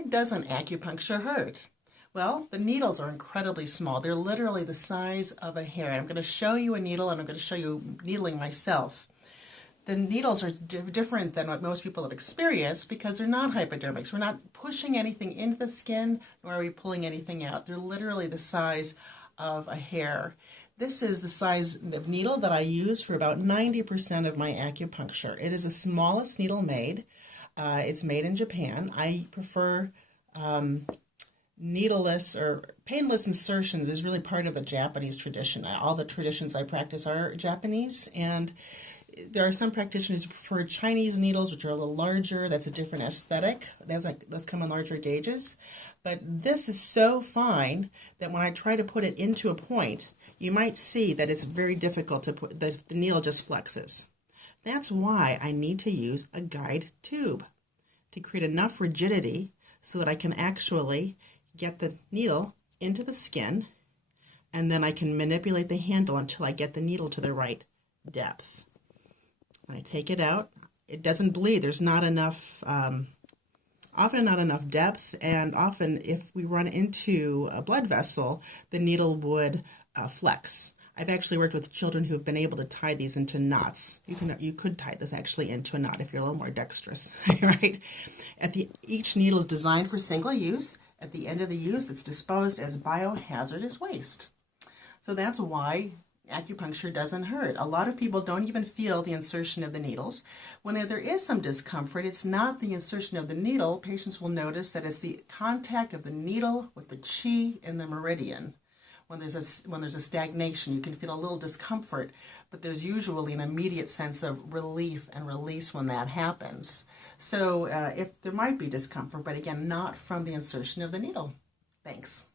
Why doesn't acupuncture hurt? Well, the needles are incredibly small. They're literally the size of a hair. I'm going to show you a needle, and I'm going to show you needling myself. The needles are different than what most people have experienced because they're not hypodermics. We're not pushing anything into the skin, nor are we pulling anything out. They're literally the size of a hair. This is the size of needle that I use for about 90% of my acupuncture. It is the smallest needle made. It's made in Japan. I prefer needleless or painless insertions is really part of the Japanese tradition. All the traditions I practice are Japanese, and there are some practitioners who prefer Chinese needles, which are a little larger. That's a different aesthetic. Those come in larger gauges. But this is so fine that when I try to put it into a point, you might see that it's very difficult to put, the needle just flexes. That's why I need to use a guide tube to create enough rigidity so that I can actually get the needle into the skin, and then I can manipulate the handle until I get the needle to the right depth. When I take it out, it doesn't bleed. There's not enough, often not enough depth, and often if we run into a blood vessel, the needle would flex. I've actually worked with children who've been able to tie these into knots. You could tie this actually into a knot if you're a little more dexterous, right? Each needle is designed for single use. At the end of the use, it's disposed as biohazardous waste. So that's why acupuncture doesn't hurt. A lot of people don't even feel the insertion of the needles. When there is some discomfort, it's not the insertion of the needle. Patients will notice that it's the contact of the needle with the chi in the meridian. When there's a stagnation, you can feel a little discomfort, but there's usually an immediate sense of relief and release when that happens. So if there might be discomfort, but again, not from the insertion of the needle. Thanks.